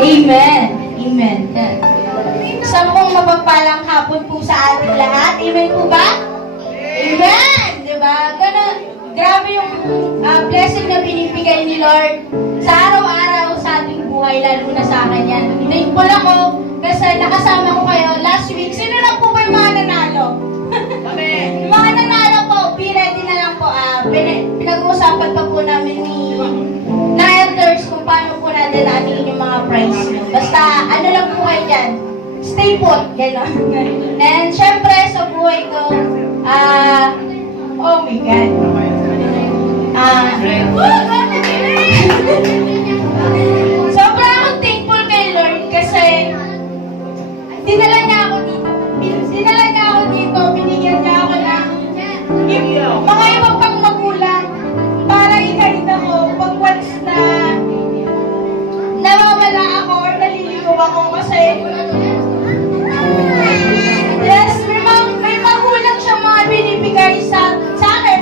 Amen. Amen. Sampung mapagpalang hapon po sa ating lahat. Amen po ba? Amen! Diba? Ganun, grabe yung blessing na binibigay ni Lord sa araw-araw sa ating buhay, lalo na sa akin yan. Thankful ako kasi nakasama ko kayo last week. Sino na po ba yung mga nanalo? Yung mga nanalo po, be ready na lang po. Pinag-uusapan pa po namin na elders kung paano po natin natin yung mga prize nyo. Basta, ano lang po kayo dyan. Stay put, gano'n. And syempre, sa buhay ko, oh my God. Sobrang akong thankful kay Lord kasi dinala niya ako dito, binigyan niya ako ng mga ibang pang magulang para i-guide ako pag once na nawawala ako or naliligaw ako kasi yes, may magulang siyang mga binibigay sa akin.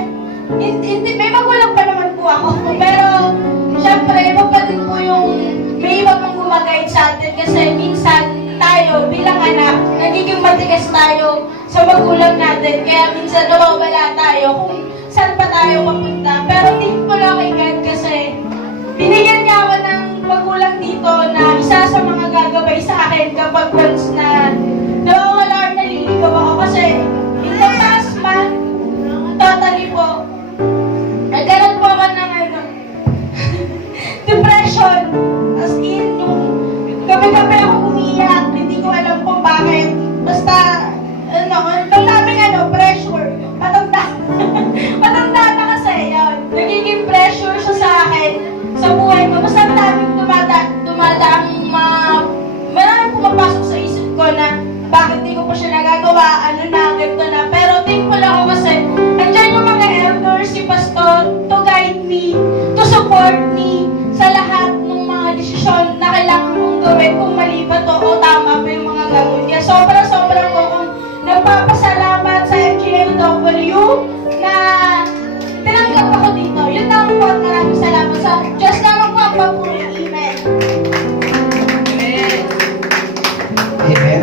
Hindi, may magulang pa naman po ako. Pero, syempre, iba pa din po yung may iba pang gumagayad sa atin kasi minsan tayo bilang anak, nagiging matigas tayo sa magulang natin. Kaya minsan nawawala tayo kung saan pa tayo mapunta. Pero thankful ako kay God kasi binigyan niya ako ng magulang dito na isa sa mga gagabay sa akin kapag once na nawawala or naliligaw ako kasi in the past month, totally po, nagkaroon po ako ng depression. As in, yung gabi-gabi ako umiiyak, hindi ko alam kung bakit. Basta, ang daming pressure. Matanda na kasi, yun. Nagiging pressure siya sa akin, sa buhay ko. Basta ang daming dumadaang maraming pumapasok sa isip ko na bakit di ko pa siya nagagawa, ganito na. Pero thankful ako kasi andyan yung mga elders, si Pastor, to guide me, to support me sa lahat ng mga desisyon na kailangan kong gawin, kung mali ba to o tama ba yung mga gagawin. Kaya sobra-sobra ko kung nagpapasalamat sa MGLW na tinanggap ako dito. Yun lang po at maraming salamat sa Diyos naman po ang papuri. Amen. Amen.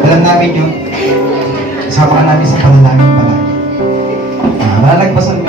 Alam namin yun. Kasama ka namin sa panalangin palagi. Malalagpasan